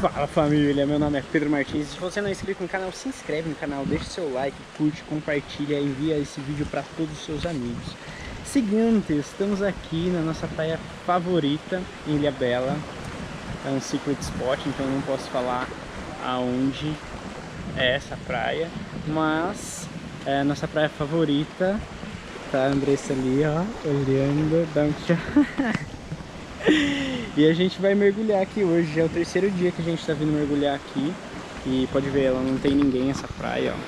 Fala família, meu nome é Pedro Martins. Se você não é inscrito no canal, se inscreve no canal, deixa seu like, curte, compartilha e envia esse vídeo para todos os seus amigos. Seguinte, estamos aqui na nossa praia favorita em Ilhabela. É um secret spot, então eu não posso falar aonde é essa praia, mas é a nossa praia favorita. Tá a Andressa ali, ó, olhando, dá um tchau. E a gente vai mergulhar aqui hoje, já é o terceiro dia que a gente tá vindo mergulhar aqui. E pode ver, ela não tem ninguém essa praia, ó.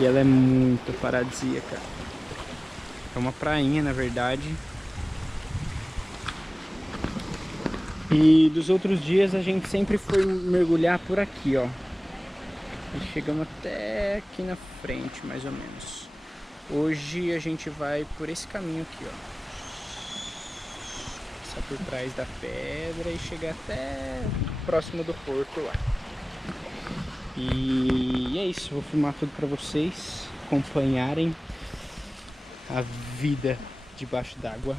E ela é muito paradisíaca. É uma prainha, na verdade. E dos outros dias a gente sempre foi mergulhar por aqui, ó. E chegamos até aqui na frente, mais ou menos. Hoje a gente vai por esse caminho aqui, ó. Por trás da pedra e chegar até próximo do porto lá. E é isso, vou filmar tudo pra vocês acompanharem a vida debaixo d'água.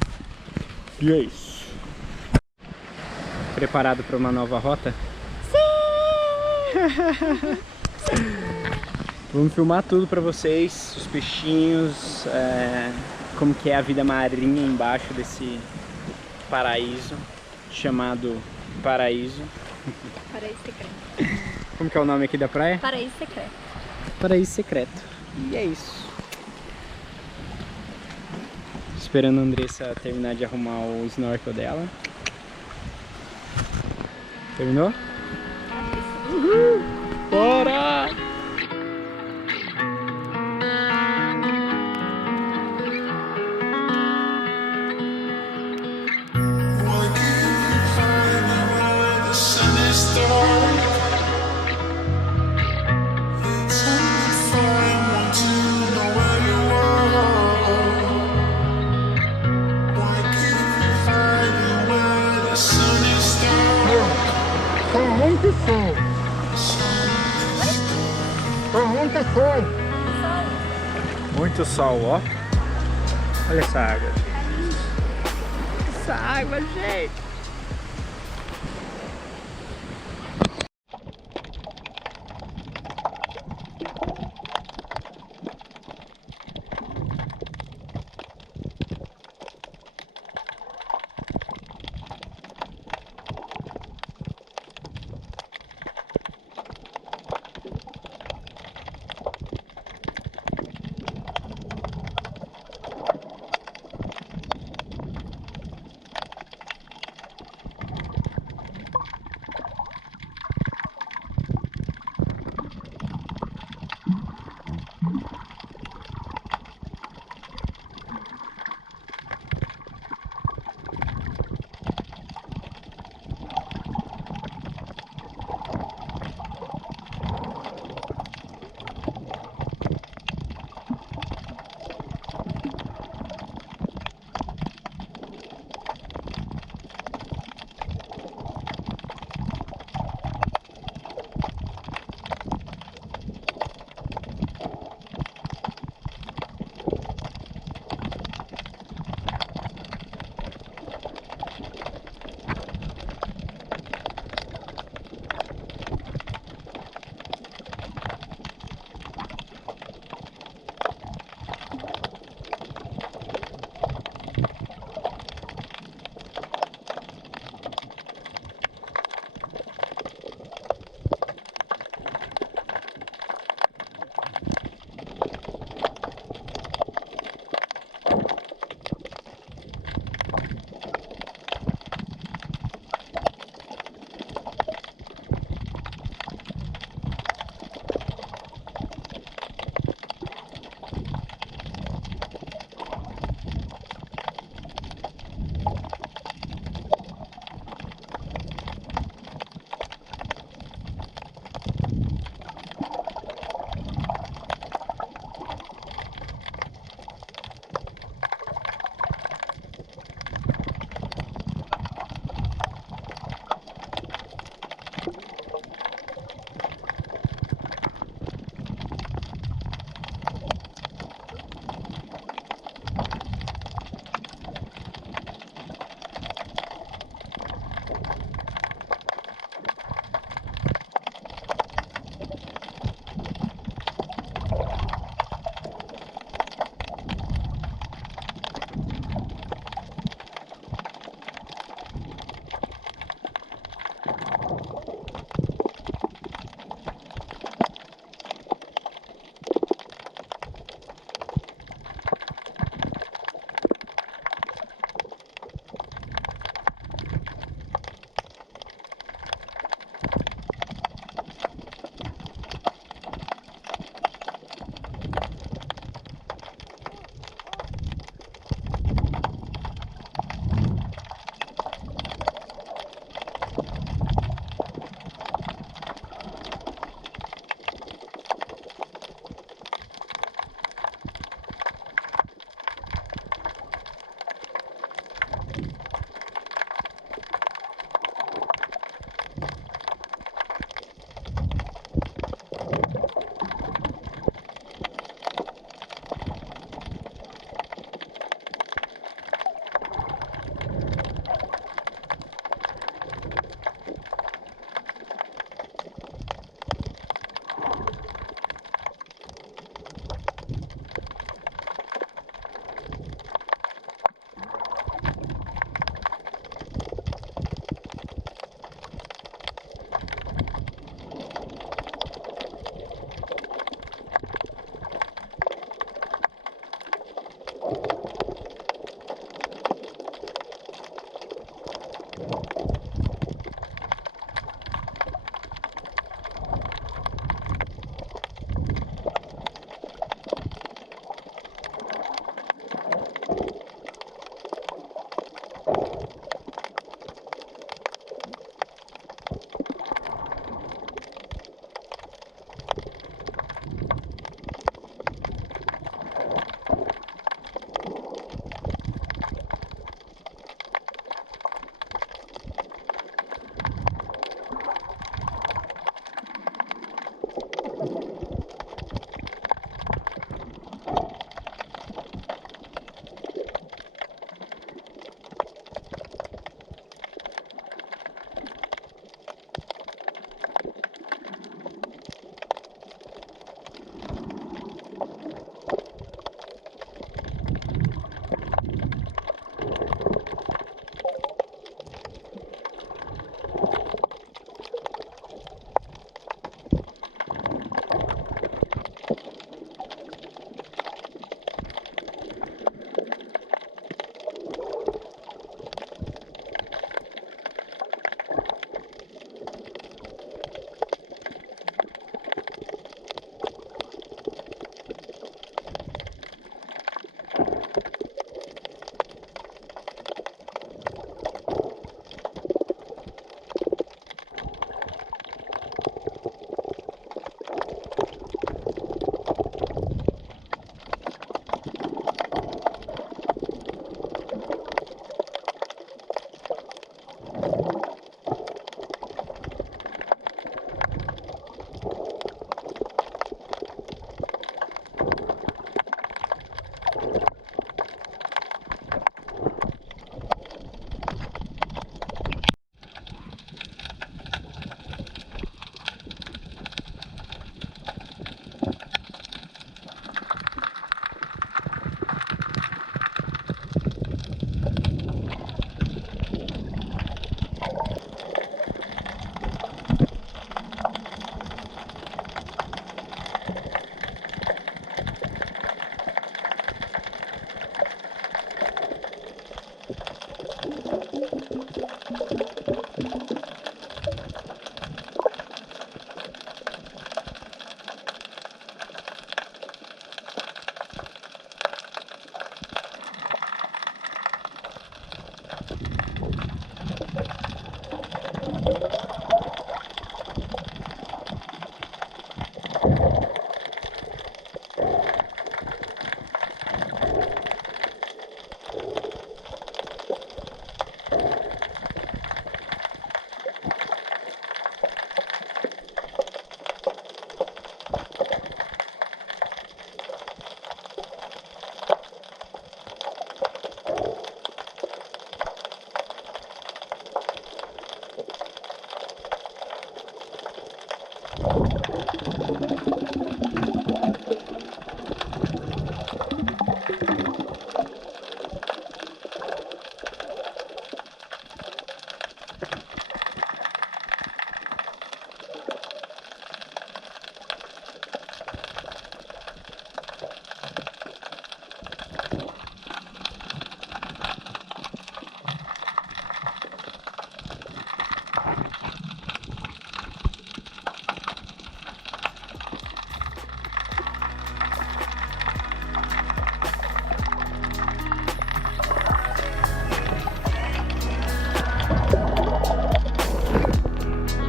E é isso. Preparado para uma nova rota? Sim! Vamos filmar tudo pra vocês, os peixinhos, como que é a vida marinha embaixo desse paraíso, chamado Paraíso. Paraíso secreto. Como que é o nome aqui da praia? Paraíso secreto. Paraíso secreto. E é isso. Esperando a Andressa terminar de arrumar o snorkel dela. Terminou? Uhul! Bora! Muito sol. Muito sol. Muito sol, ó. Olha essa água. Essa água, gente.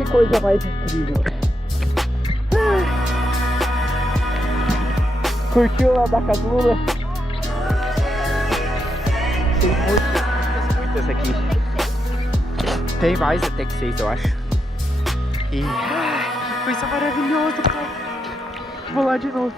coisa mais incrível. Curtiu lá da Casula? Tem muitas aqui. Tem mais até que 6, eu acho. E que coisa maravilhosa, cara. Vou lá de novo.